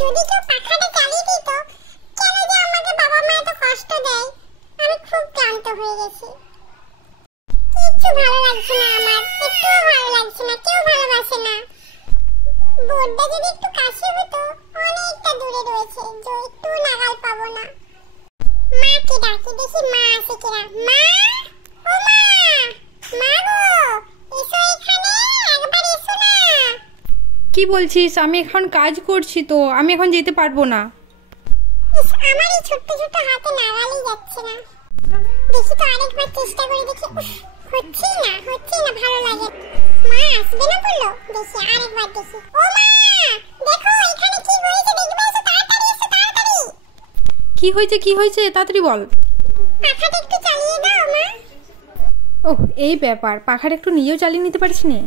যদি কেউ পাখাটা চালিয়ে দিত, কেন যে আমাকে বাবা মা এত কষ্ট দেয়, আমি খুব ক্লান্ত হয়ে গেছি। কিচ্ছু ভালো লাগছে না আমার, একটুও ভালো লাগছে না, কেউ ভালোবাসে না। বোর্ডটা যদি একটু কাছে হতো, অনেকটা দূরে রয়েছে, যে একটু নাগাল পাবো না। মাকে ডাকি, দেখি মা আছে কিনা। মা, ও মা, মা গো, এসো এখানে, একবার এসো না। কি বলছিস? আমি এখন কাজ করছি তো, আমি এখন যেতে পারবো না। আমার এই ছোট্ট ছোট্ট হাতে নাগালই যাচ্ছে না। দেখি তো আরেকবার চেষ্টা করে দেখি। হচ্ছেই না, ভালো লাগে। মা আসবে না বললো, দেখি আরেকবার দেখি। ও মা, দেখো এখানে কি হয়েছে, দেখবে এসো, তাড়াতাড়ি এসো, তাড়াতাড়ি। কি হয়েছে তাড়াতাড়ি বল। পাখাটা একটু চালিয়ে দাও মা। ওহ, এই ব্যাপার, পাখাটা একটু নিজেও চালিয়ে নিতে পারিস নি?